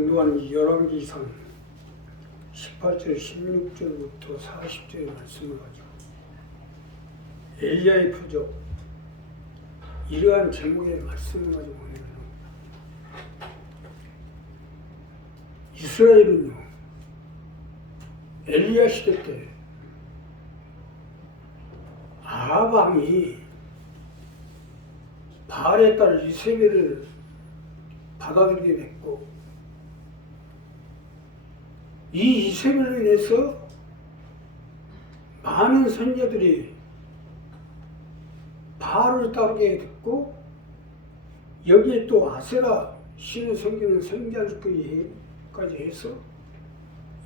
공도한 열왕기상 18절 16절부터 40절의 말씀을 가지고 엘리야의 표적, 이러한 제목의 말씀을 가지고 오늘 이스라엘은요, 엘리야 시대 때 아합 왕이 바알에 따라 이세벨을 받아들이게 됐고, 이 이세벨로 인해서 많은 선녀들이 바알을 따르게 됐고, 여기에 또 아세라 신을 섬기는 선지자들까지 해서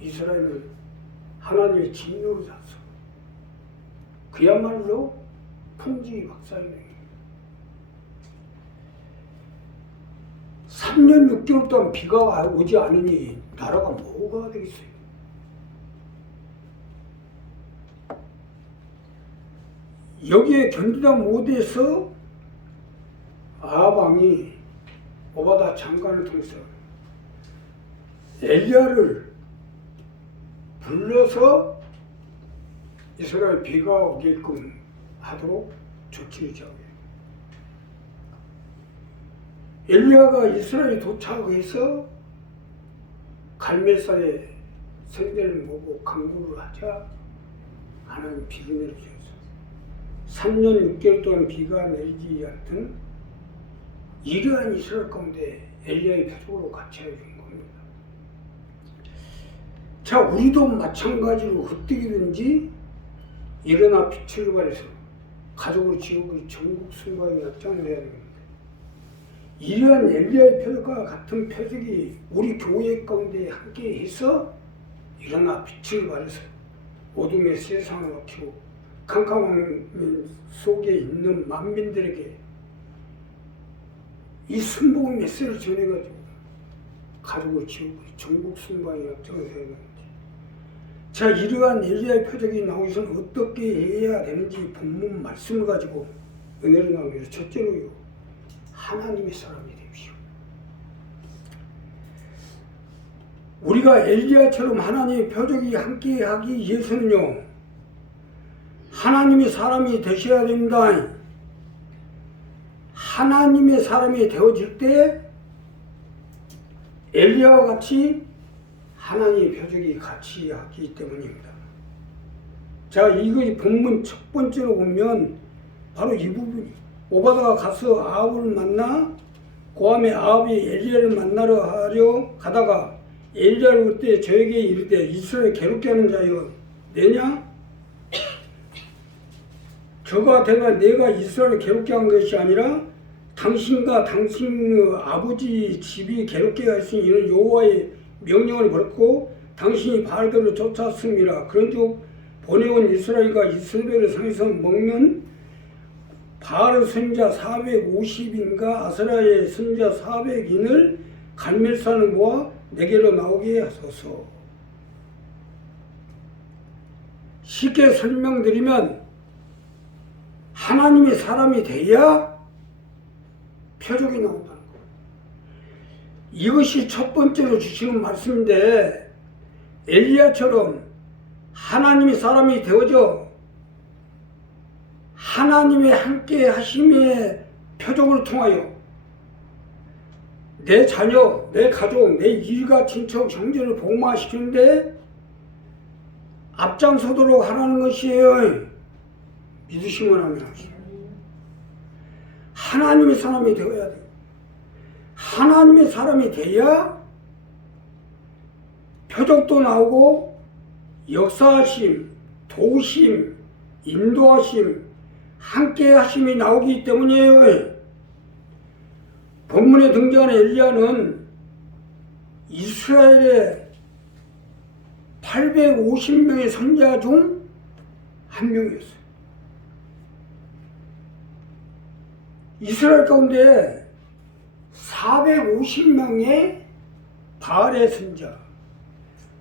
이스라엘은 하나님의 진노를 샀어. 그야말로 풍지박산이에요. 3년 6개월 동안 비가 오지 않으니 나라가 뭐가 되겠어요? 여기에 견디다 못해서 아합 왕이 오바다 장관을 통해서 엘리야를 불러서 이스라엘 비가 오게끔 하도록 조치를 취하게. 엘리야가 이스라엘에 도착해서 갈멜산에 선대를 모고 간구를 하자 하나님 비를 내려주셨어요. 3년 6개월 동안 비가 내리지 않던 이러한 이스라엘 가운데 엘리야의 표적으로 같이 해준 겁니다. 자, 우리도 마찬가지로 헛되기든지 일어나 빛을 발해서 가족을 지우고 전국 순방에 역장을 해야 됩니다. 이러한 엘리야의 표적과 같은 표적이 우리 교회 가운데 함께 해서 일어나 빛을 발해서 어둠의 세상을 밝히고 캄캄한 속에 있는 만민들에게 이 순복음 메시지를 전해가지고 가족을 지우고 전국 순방에 역장을 해야 됩니다. 자, 이러한 엘리야의 표적이 나오기 전에 어떻게 해야 되는지 본문 말씀을 가지고 은혜를 나누면서 첫째로요, 하나님의 사람이 되십시오. 우리가 엘리야처럼 하나님의 표적이 함께하기 위해서는요, 하나님의 사람이 되셔야 됩니다. 하나님의 사람이 되어질 때 엘리야와 같이 하나님의 표적이 같이 하기 때문입니다. 자, 이거 본문 첫 번째로 보면 바로 이 부분이, 오바다가 가서 아합을 만나 고함에 아합이 엘리야를 만나러 하려 가다가 엘리야를 올 때 저에게 이르되 이스라엘 괴롭게 하는 자여 내냐? 저가 내가 이스라엘을 괴롭게 한 것이 아니라 당신과 당신의 아버지 집이 괴롭게 하신 이는 여호와의 명령을 버렸고 당신이 바알들을 쫓았음이라. 그런즉 보내온 이스라엘과 이스라엘을 상에서 먹는 바알 선자 450인가 아세라의 선자 400인을 갈멜산을 모아 내게로 나오게 하소서. 쉽게 설명드리면 하나님의 사람이 돼야 표적이 나온다는 거예요. 이것이 첫 번째로 주시는 말씀인데, 엘리야처럼 하나님의 사람이 되어져 하나님의 함께 하심의 표적을 통하여 내 자녀, 내 가족, 내 일가, 친척, 형제를 복마시키는데 앞장서도록 하라는 것이에요. 믿으시면 하면 하나님의 사람이 되어야 돼요. 하나님의 사람이 돼야 표적도 나오고 역사하심, 도우심, 인도하심, 함께 하심이 나오기 때문이에요. 본문에 등장하는 엘리야는 이스라엘의 850명의 선지자 중 한 명이었어요. 이스라엘 가운데 450명의 바알의 선지자,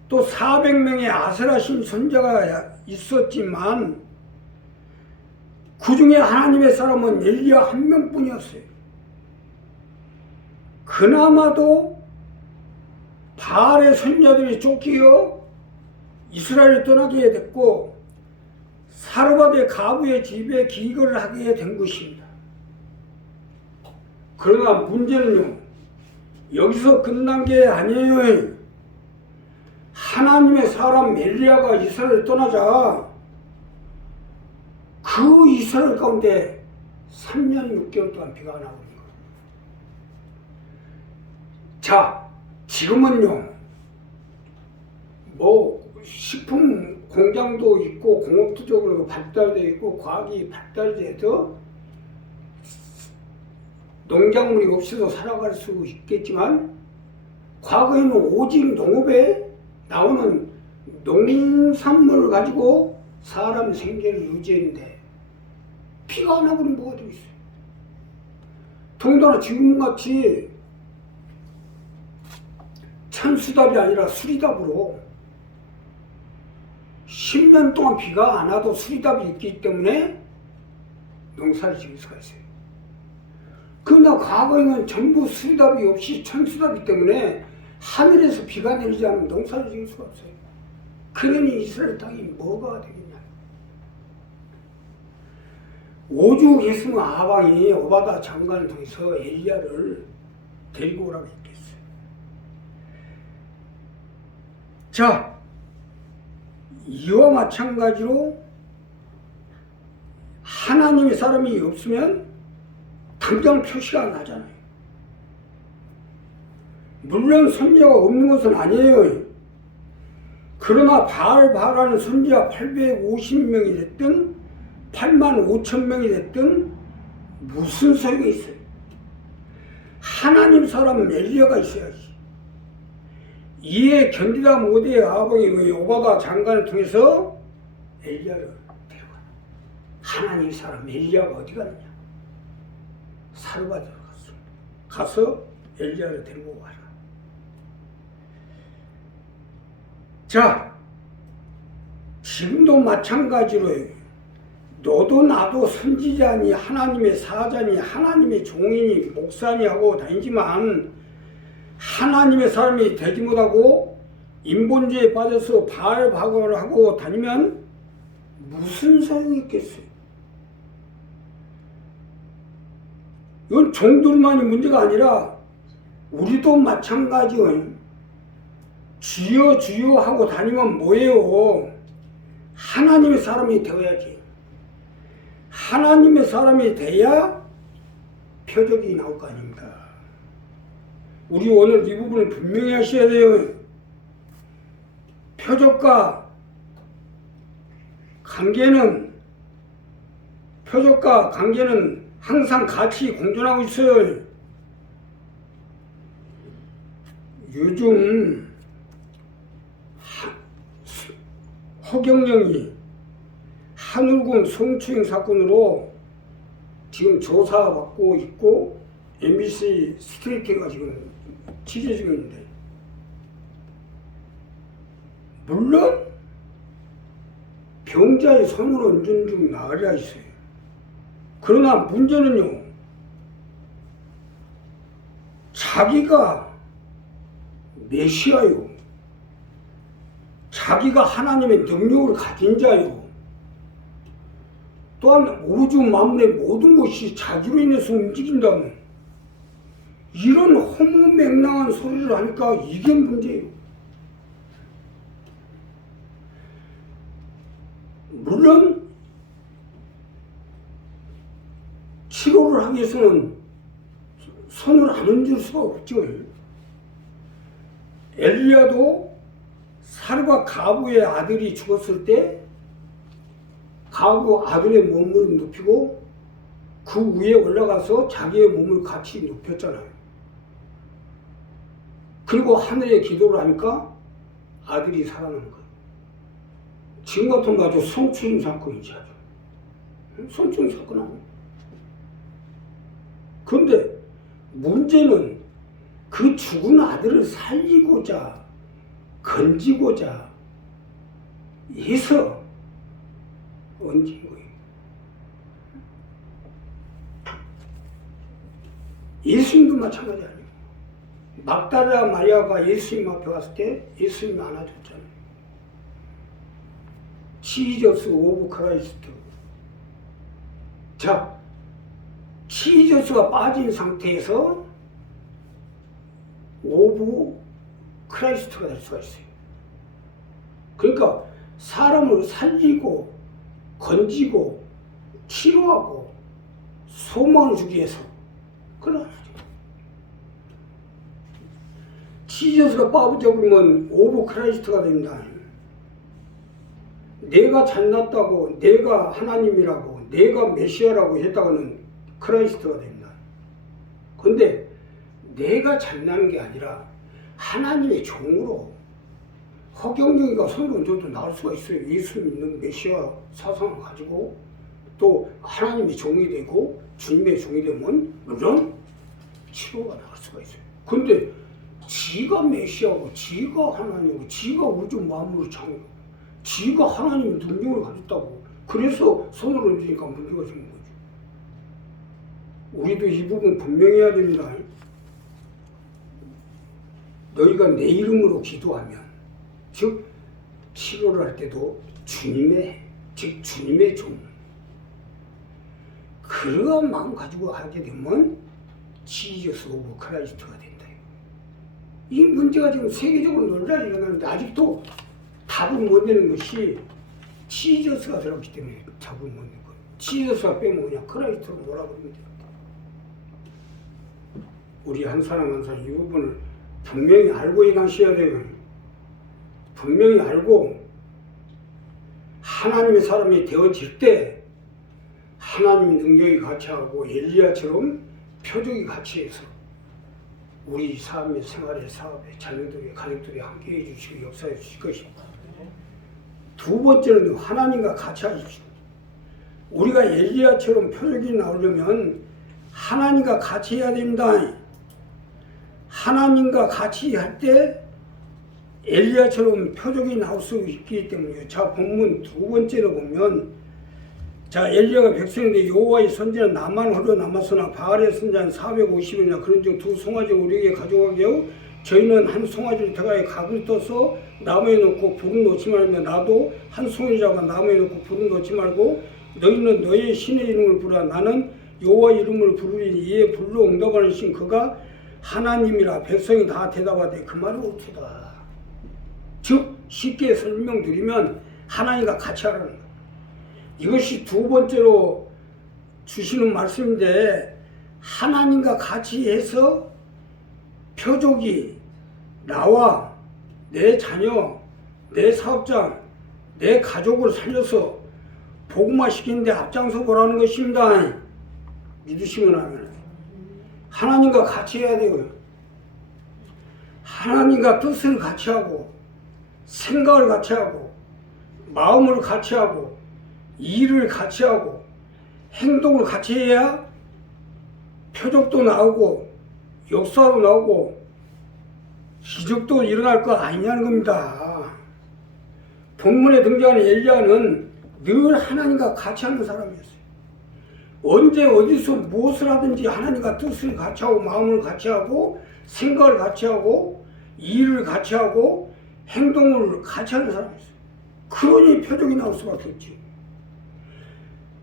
또 400명의 아세라신 선지자가 있었지만 그 중에 하나님의 사람은 엘리야 한 명뿐이었어요. 그나마도 바알의 선자들이 쫓기어 이스라엘을 떠나게 됐고 사르밧의 가부의 집에 기거를 하게 된 것입니다. 그러나 문제는요, 여기서 끝난 게 아니에요. 하나님의 사람 엘리야가 이스라엘을 떠나자 그 이스라엘 가운데 3년 6개월 동안 비가 안 오고 있는 거예요. 자, 지금은요, 뭐 식품 공장도 있고 공업적으로 발달되어 있고 과학이 발달돼서 농작물이 없어도 살아갈 수 있겠지만 과거에는 오직 농업에 나오는 농산물을 가지고 사람 생계를 유지했는데 비가 안 오면 뭐가 되겠어요? 더군다나 지금같이 찬수답이 아니라 수리답으로 10년 동안 비가 안 와도 수리답이 있기 때문에 농사를 지을 수가 있어요. 그러나 과거에는 전부 수리답이 없이 천수답이 때문에 하늘에서 비가 내리지 않으면 농사를 지을 수가 없어요. 그러니 이스라엘 땅이 뭐가 되겠냐. 오죽했으면 아방이 오바다 장관을 통해서 엘리야를 데리고 오라고 했겠어요. 자, 이와 마찬가지로 하나님의 사람이 없으면 당장 표시가 나잖아요. 물론 선지자가 없는 것은 아니에요. 그러나 바알바라는 선지자 850명이 됐든 8만 5천 명이 됐든 무슨 소용이 있어요? 하나님 사람 엘리야가 있어야지. 이에 견디다 못해 아방이 오바다 장관을 통해서 엘리야를 데려가. 하나님 사람 엘리야가 어디 갔느냐? 사르밧으로 갔어. 가서 엘리야를 데리고 와라. 자, 지금도 마찬가지로 너도 나도 선지자니 하나님의 사자니 하나님의 종이니 목사니 하고 다니지만 하나님의 사람이 되지 못하고 인본주의에 빠져서 바알바알을 하고 다니면 무슨 소용이 있겠어요? 이건 종들만이 문제가 아니라 우리도 마찬가지예요. 주여 주여 하고 다니면 뭐예요? 하나님의 사람이 되어야지. 하나님의 사람이 돼야 표적이 나올 거 아닙니까? 우리 오늘 이 부분을 분명히 하셔야 돼요. 표적과 관계는 항상 같이 공존하고 있어요. 요즘 허경영이 한울군 성추행 사건으로 지금 조사받고 있고 MBC 스트레이트가 지금 취재 중인데, 물론 병자의 손으로 운전 중 나으려 있어요. 그러나 문제는요, 자기가 메시아요, 자기가 하나님의 능력을 가진 자요, 또한 우주 만물의 모든 것이 자기로 인해서 움직인다는 이런 허무맹랑한 소리를 하니까 이게 문제예요. 물론 치료를 하기 위해서는 손을 안 얹을 수가 없죠. 엘리야도 사르밧 가부의 아들이 죽었을 때 가부 아들의 몸을 눕히고 그 위에 올라가서 자기의 몸을 같이 눕혔잖아요. 그리고 하늘에 기도를 하니까 아들이 살아난 거예요. 지금 같은 거 아주 성추행 사건이지. 성추행 사건하고. 그런데 문제는 그 죽은 아들을 살리고자 건지고자 해서 얹은 거예요. 예수님도 마찬가지 아니에요. 막달라 마리아가 예수님 앞에 왔을 때 예수님이 안아줬잖아요. 지저스 오브 크라이스트. 자, 지저스가 빠진 상태에서 오브 크라이스트가 될 수가 있어요. 그러니까 사람을 살리고 건지고 치료하고 소망을 주기 위해서 그러나 지저스가 빠져버리면 오브 크라이스트가 됩니다. 내가 잘났다고 내가 하나님이라고 내가 메시아라고 했다가는 크라이스트가 됩니다. 근데 내가 잘나는 게 아니라 하나님의 종으로 허경영이가 손을 얹어도 나올 수가 있어요. 예수 믿는 메시아 사상을 가지고 또 하나님의 종이 되고 주님의 종이 되면 물론 치료가 나올 수가 있어요. 근데 지가 메시아고 지가 하나님이고 지가 우주 만물을 창조 지가 하나님의 능력을 가졌다고 그래서 손을 얹으니까 문제가 생긴 거죠. 우리도 이 부분 분명히 해야 됩니다. 너희가 내 이름으로 기도하면 즉 치료를 할 때도 주님의 종 그러한 마음 가지고 하게 되면 지저스 오브 크라이스트가 된다. 이 문제가 지금 세계적으로 논란이 일어나는데 아직도 답을 못 내는 것이 지저스가 들어갔기 때문에 답을 못 내는 거예요. 지저스가 빼면 그냥 크라이스트로 뭐라 그러면 됩니다. 우리 한 사람 한 사람 이 부분을 분명히 알고 일하셔야 돼요. 분명히 알고 하나님의 사람이 되어질 때 하나님의 능력이 같이하고 엘리야처럼 표적이 같이해서 우리 삶의 생활의 사업에 자녀들이 가족들이 함께해 주시고 역사해 주실 것입니다. 두 번째는 하나님과 같이 하십시오. 우리가 엘리야처럼 표적이 나오려면 하나님과 같이 해야 됩니다. 하나님과 같이 할 때 엘리야처럼 표적이 나올 수 있기 때문이에요. 자, 본문 두 번째로 보면 자, 엘리야가 백성인데 여호와의 선지는 나만 흘러 남았으나 바알의 선지는 450이나 그런즉 두 송아지를 우리에게 가져가게 하고 저희는 한 송아지를 들어가에 각을 떠서 나무에 놓고 불을 놓지 말며 나도 한 송이라고 나무에 놓고 불을 놓지 말고 너희는 너의 신의 이름을 부르라 나는 여호와 이름을 부르리니 이에 불로 응답하는 신 그가 하나님이라 백성이 다 대답하되 그 말은 옳도다. 즉 쉽게 설명드리면 하나님과 같이 하라는 거예요. 이것이 두 번째로 주시는 말씀인데 하나님과 같이 해서 표적이 나와 내 자녀, 내 사업장, 내 가족을 살려서 복음화시키는데 앞장서 보라는 것입니다. 믿으시면 하면 하나님과 같이 해야 돼요. 하나님과 뜻을 같이 하고 생각을 같이 하고 마음을 같이 하고 일을 같이 하고 행동을 같이 해야 표적도 나오고 역사도 나오고 기적도 일어날 거 아니냐는 겁니다. 본문에 등장하는 엘리야는 늘 하나님과 같이 하는 사람이었어요. 언제 어디서 무엇을 하든지 하나님과 뜻을 같이 하고 마음을 같이 하고 생각을 같이 하고 일을 같이 하고 행동을 같이 하는 사람이었어요. 그러니 표적이 나올 수밖에 없지.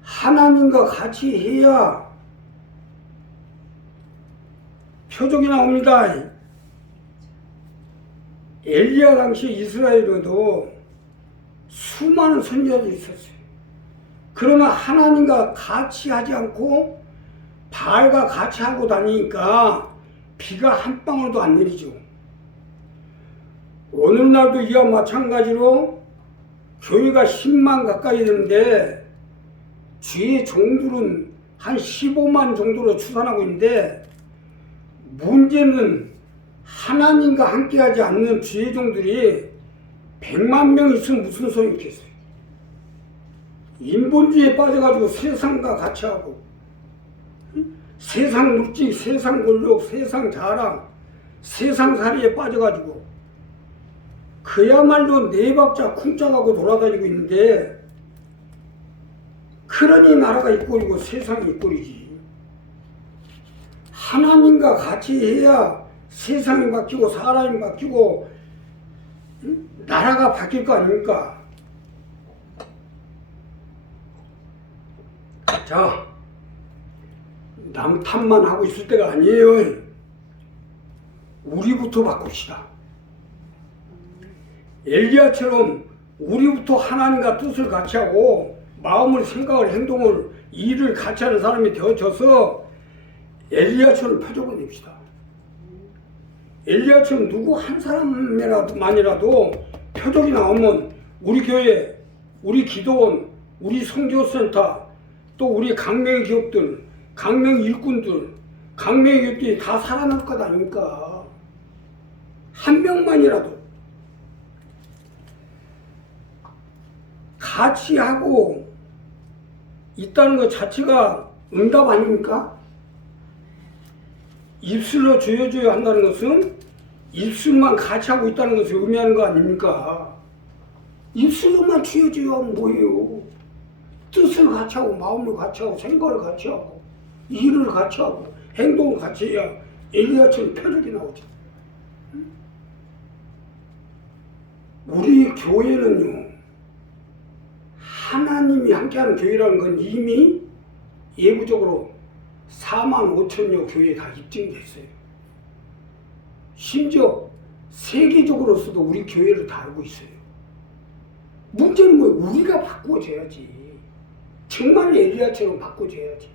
하나님과 같이 해야 표적이 나옵니다. 엘리야 당시 이스라엘에도 수많은 선지자들이 있었어요. 그러나 하나님과 같이 하지 않고 바알과 같이 하고 다니니까 비가 한 방울도 안 내리죠. 오늘날도 이와 마찬가지로 교회가 10만 가까이 되는데 주의 종들은 한 15만 정도로 추산하고 있는데 문제는 하나님과 함께하지 않는 주의 종들이 100만 명 있으면 무슨 소용이 있겠어요. 인본주의에 빠져가지고 세상과 같이 하고 세상 물질, 세상 권력, 세상 자랑, 세상 살이에 빠져가지고 그야말로 네 박자 쿵짝하고 돌아다니고 있는데 그러니 나라가 이 꼴이고 세상이 이 꼴이지. 하나님과 같이 해야 세상이 바뀌고 사람이 바뀌고 나라가 바뀔 거 아닙니까? 자, 남 탓만 하고 있을 때가 아니에요. 우리부터 바꿉시다. 엘리야처럼 우리부터 하나님과 뜻을 같이 하고 마음을, 생각을, 행동을, 일을 같이 하는 사람이 되어져서 엘리야처럼 표적을 냅시다. 엘리야처럼 누구 한 사람만이라도 표적이 나오면 우리 교회, 우리 기도원, 우리 선교센터, 또 우리 강명의 기업들, 강명 일꾼들, 강명의 기업들이 다 살아날 것 아닙니까? 한 명만이라도 같이 하고 있다는 것 자체가 응답 아닙니까? 입술로 조여줘야 한다는 것은 입술만 같이 하고 있다는 것을 의미하는 거 아닙니까? 입술로만 조여줘야 하면 뭐예요? 뜻을 같이 하고 마음을 같이 하고 생각을 같이 하고 일을 같이 하고 행동을 같이 해야 엘리야처럼 표적이 나오죠. 우리 교회는요, 하나님이 함께하는 교회라는 건 이미 예부적으로 4만 5천여 교회에 다 입증됐어요. 심지어 세계적으로서도 우리 교회를 다 알고 있어요. 문제는 뭐예요? 우리가 바꿔줘야지. 정말 엘리야처럼 바꿔줘야지.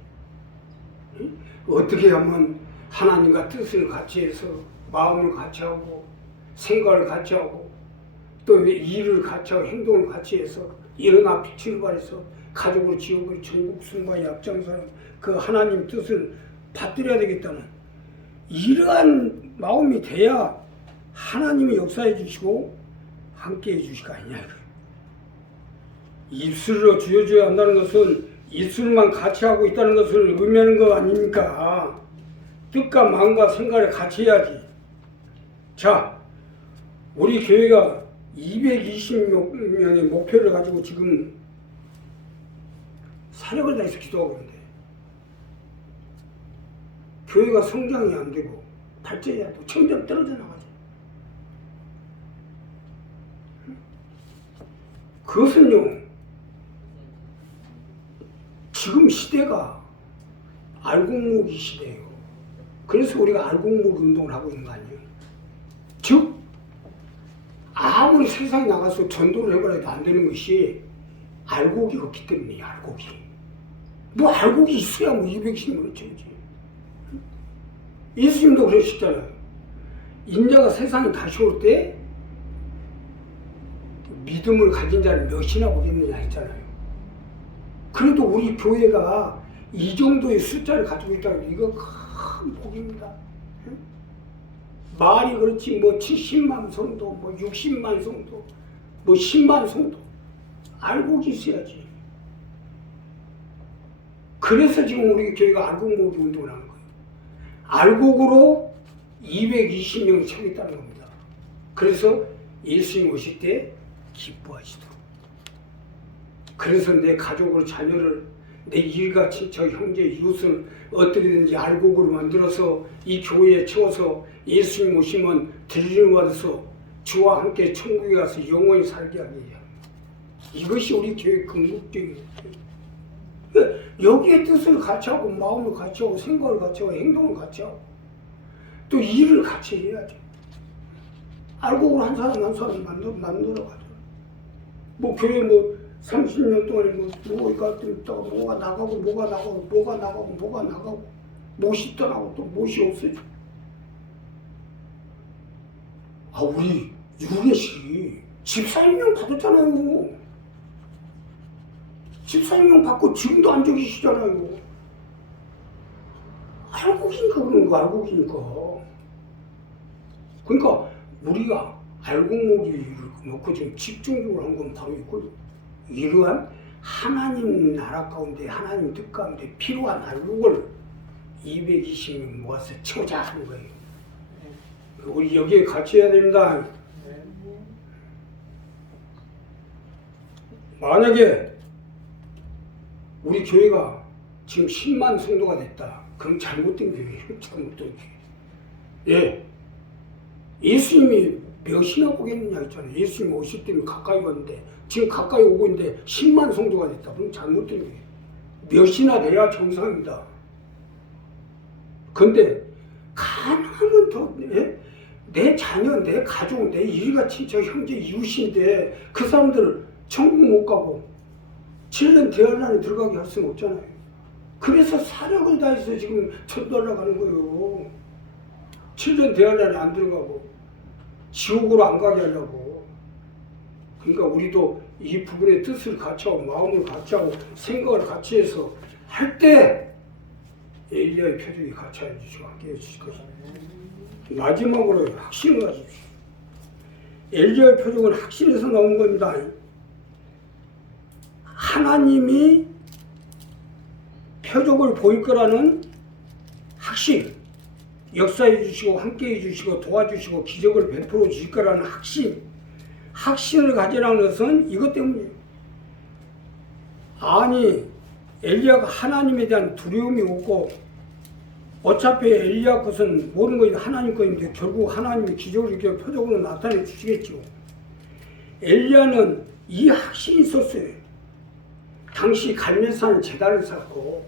응? 어떻게 하면 하나님과 뜻을 같이 해서 마음을 같이 하고 생각을 같이 하고 또 일을 같이 하고 행동을 같이 해서 일어나 빛을 발해서 가족으로 지옥을 전국 순간에 앞장서는 그 하나님 뜻을 받들여야 되겠다는 이러한 마음이 돼야 하나님이 역사해 주시고 함께 해 주실 거 아니냐. 입술로 쥐어줘야 한다는 것은 입술만 같이 하고 있다는 것을 의미하는 거 아닙니까? 뜻과 마음과 생각을 같이 해야지. 자, 우리 교회가 220명의 목표를 가지고 지금 사력을 다해서 기도하고 있는데 교회가 성장이 안 되고 발전이 안 되고 점점 떨어져 나가죠. 그것은요, 지금 시대가 알곡목이 시대예요. 그래서 우리가 알곡목 운동을 하고 있는 거 아니에요. 즉 아무리 세상에 나가서 전도를 해봐야 해도 안 되는 것이 알곡이 없기 때문에. 알곡이 뭐 알곡이 있어야 뭐 200씩 그렇지. 예수님도 그러셨잖아요. 인자가 세상에 다시 올 때 믿음을 가진 자를 몇이나 보겠느냐 했잖아요. 그래도 우리 교회가 이 정도의 숫자를 가지고 있다는 이거 큰 복입니다. 말이 그렇지 뭐 70만 성도, 뭐 60만 성도, 뭐 10만 성도 알곡이 있어야지. 그래서 지금 우리 교회가 알곡 모으기 운동을 하는 거예요. 알곡으로 220명이 차겠다는 겁니다. 그래서 예수님 오실 때 기뻐하시도록. 그래서 내 가족을, 자녀를, 내 일가, 친척, 형제, 이웃을 어떻게든지 알곡으로 만들어서 이 교회에 채워서 예수님 오시면 들림을 받아서 주와 함께 천국에 가서 영원히 살게 하기 위함. 이것이 우리 교회 궁극적인 거예요. 여기에 뜻을 같이 하고 마음을 같이 하고 생각을 같이 하고 행동을 같이 하고 또 일을 같이 해야죠. 알곡으로 한 사람 한 사람 만들어가죠. 뭐 교회 뭐 30년 동안에 뭐가 있다가 뭐가 나가고 뭐가 나가고 뭐가 나가고 뭐가 나가고 못이 떠나고 또 못이 없어져. 아, 우리 유래씨 집사님명 받았잖아요. 집사님명 받고 지금도 안 적이시잖아요. 알곡이니까 그런 거, 알곡이니까. 그러니까 우리가 알곡목이 놓고 지금 집중적으로 한 건 바로 있고, 이러한 하나님 나라 가운데 하나님 뜻 가운데 필요한 알곡을 220명 모아서 채우자 하는 거예요. 우리 여기에 같이 해야 됩니다. 만약에 우리 교회가 지금 10만 성도가 됐다. 그럼 잘못된 교회예요. 잘못된 교회. 예, 예수님이 몇이나 오겠느냐 했잖아요. 예수님 오실 때면 가까이 왔는데 지금 가까이 오고 있는데 10만 성도가 됐다. 그럼 잘못된 거예요. 몇이나 돼야 정상입니다. 근데 가능하면 더 내 자녀, 내 가족, 내 일가친 저 형제 이웃인데 그 사람들을 천국 못 가고 7년 대환란에 들어가게 할 수는 없잖아요. 그래서 사력을 다해서 지금 전도하려고 하는 거예요. 7년 대환란에 안 들어가고 지옥으로 안 가게 하려고. 그러니까 우리도 이 부분의 뜻을 같이 하고 마음을 같이 하고 생각을 같이 해서 할 때 엘리야의 표적이 같이 해주시고 함께 해주실 것입니다. 마지막으로 확신을 가지십시오. 엘리야의 표적은 확신에서 나온 겁니다. 하나님이 표적을 보일 거라는 확신, 역사해 주시고 함께 해 주시고 도와주시고 기적을 베풀어 주실 거라는 확신을 가지라는 것은 이것 때문이에요. 아니 엘리야가 하나님에 대한 두려움이 없고 어차피 엘리야 것은 모든 것이 하나님 것인데 결국 하나님이 기적을 이렇게 표적으로 나타내 주시겠죠. 엘리야는 이 확신이 있었어요. 당시 갈멜산 제단을 쌓고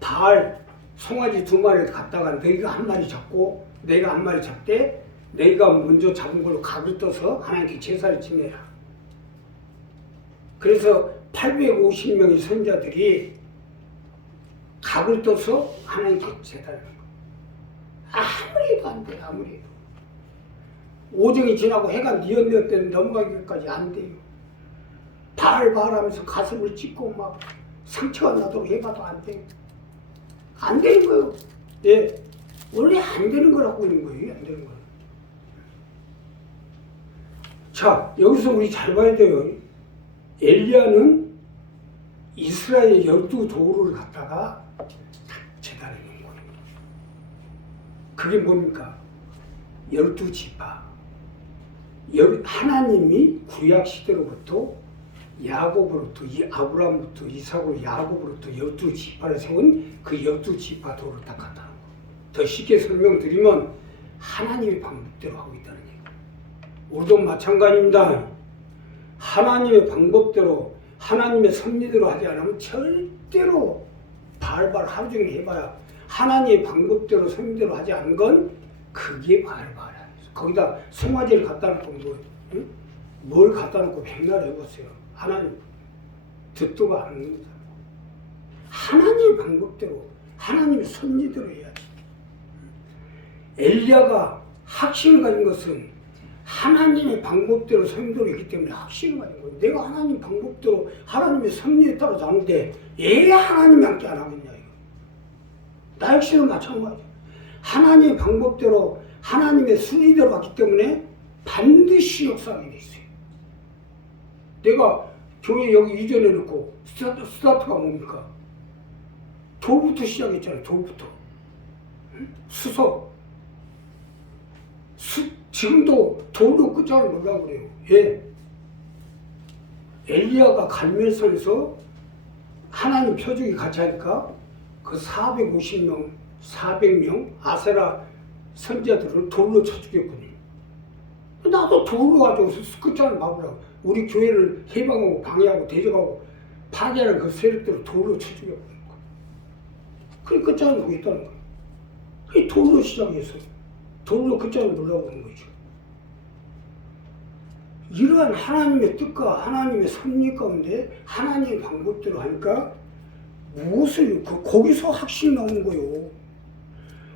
바알 송아지 2마리를 갖다가 너희가 한 마리 잡고 내가 한 마리 잡되 너희가 먼저 잡은 걸로 각을 떠서 하나님께 제사를 지내라. 그래서 850명의 선자들이 각을 떠서 하나님께 제사를 하는 거예요. 아무리 해도 안 돼요. 아무리 해도. 오정이 지나고 해가 뉘엿뉘엿 때는 넘어가기까지 안 돼요. 바알 하면서 가슴을 찢고 막 상처가 나도록 해봐도 안 돼요. 안 되는 거예요. 예. 원래 안 되는 걸 하고 있는 거예요. 안 되는 거. 자, 여기서 우리 잘 봐야 돼요. 엘리야는 이스라엘 12도구를 갖다가 재단해 놓은 거예요. 그게 뭡니까? 12지파. 하나님이 구약 시대로부터 야곱으로부터 아브라함부터 이삭으로 야곱으로부터 12지파를 세운 그 12지파 도를 딱 갖다 놓은 거예요. 더 쉽게 설명드리면 하나님의 방법대로 하고 있다는 얘기예요. 우리도 마찬가지입니다. 하나님의 방법대로 하나님의 섭리대로 하지 않으면 절대로 발발 하루 종일 해봐야 하나님의 방법대로 섭리대로 하지 않은 건 그게 발발이야. 거기다 송아지를 갖다 놓고 뭘 갖다 놓고 백날 해보세요. 하나님 듣도 않는다. 하나님의 방법대로 하나님의 섭리대로 해야지. 엘리야가 확신을 가진 것은 하나님의 방법대로 섭리대로 있기 때문에 확신을 가진 거예요. 내가 하나님 방법대로 하나님의 섭리에 따라 자는데 왜 하나님이 함께 안 하겠냐 이거. 나 역시도 마찬가지야. 하나님의 방법대로 하나님의 순리대로 갔기 때문에 반드시 역사하게 돼 있어요. 내가 교회 여기 이전해 놓고 스타트가 뭡니까? 돌부터 시작했잖아요. 돌부터. 수석. 지금도 돌로 끝장을 보려고 그래요. 예. 엘리야가 갈멜산에서 하나님 표적이 같이 하니까 그 450명, 400명 아세라 선지자들을 돌로 쳐 죽였거든요. 나도 돌로 가지고 끝장을 막으라고. 우리 교회를 해방하고 방해하고 대적하고 파괴하는 그 세력들을 돌로 쳐 죽여버린 거예요. 그게 끝장을 보고 있다는 거예요. 그게 돌로 시작해서 돌로 끝장을 보려고 하는 거죠. 이러한 하나님의 뜻과 하나님의 섭리 가운데 하나님의 방법대로 하니까 무엇을 거기서 확신이 나오는 거예요.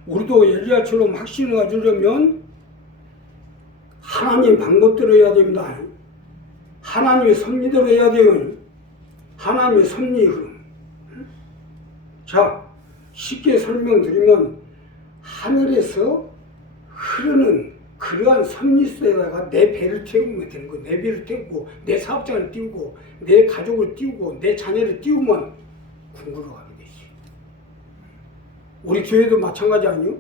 우리도 엘리야처럼 확신을 가지려면 하나님의 방법대로 해야 됩니다. 하나님의 섭리대로 해야 돼요. 하나님의 섭리의 흐름. 자, 쉽게 설명드리면 하늘에서 흐르는 그러한 섭리에다가 내 배를 태우면 되는 거예요. 내 배를 태우고 내 사업장을 띄우고 내 가족을 띄우고 내 자녀를 띄우면 궁궐로 가게 되지. 우리 교회도 마찬가지 아니요?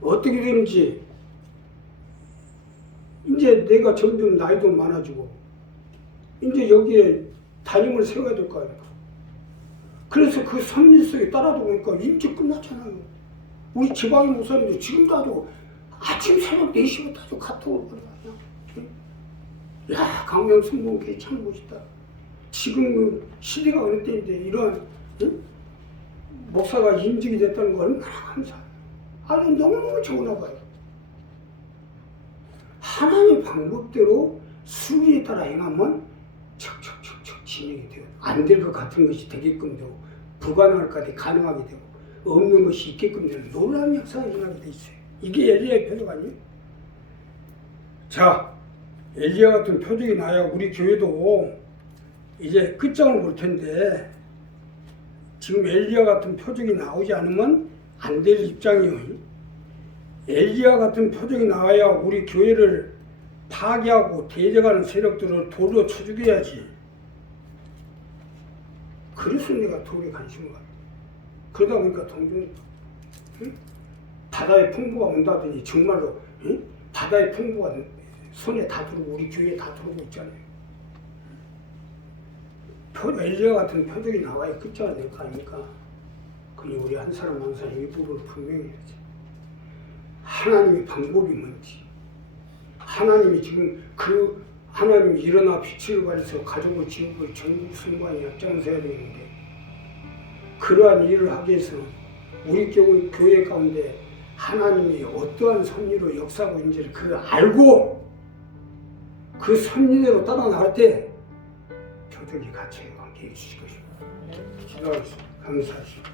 어떻게 되는지 이제 내가 점점 나이도 많아지고 이제 여기에 담임을 세워야 될 거 아닙니까? 그래서 그 섭리 속에 따라다 보니까 일찍 끝났잖아요. 우리 지방의 목사님들 지금도 아주 아침 새벽 4시부터 카톡을 보내요. 야, 강명순복음교회 참 멋있다. 지금 시대가 어느 때인데 이런 목사가 인직이 됐다는 거 얼마나 감사해요. 아주 너무너무 좋으나 봐요. 하나님의 방법대로 순리에 따라 행하면 척척척척 진행이 돼요. 안 될 것 같은 것이 되게끔 되고 불가능할 것이 가능하게 되고 없는 것이 있게끔 되는 놀라운 역사가 일어나게 돼 있어요. 이게 엘리야의 표적 아니에요? 자, 엘리야 같은 표적이 나야 우리 교회도 이제 끝장을 볼 텐데 지금 엘리야 같은 표적이 나오지 않으면 안 될 입장이에요. 엘리야 같은 표적이 나와야 우리 교회를 파괴하고 대적하는 세력들을 돌로 쳐 죽여야지. 그래서 내가 돌에 관심을 갖다. 그러다 보니까 동종 바다의 풍부가 온다더니 정말로 바다의 풍부가 손에 다 들어오고 우리 교회에 다 들어오고 있잖아요. 엘리야 같은 표적이 나와야 끝장을 낼 거 아닙니까? 그니 우리 한 사람 한 사람 일부를 분명히 해야지. 하나님의 방법이 뭔지, 하나님이 지금 그 하나님이 일어나 빛을 발해서 가족을 지우고 전국 순간에 앞장서야 되는데 그러한 일을 하기 위해서는 우리 교회 가운데 하나님이 어떠한 섭리로 역사하고 있는지를 그걸 알고 그 섭리대로 따라 나갈 때 표적이 같이 관계해 주실 것입니다. 기도하겠습니다. 감사하십니다.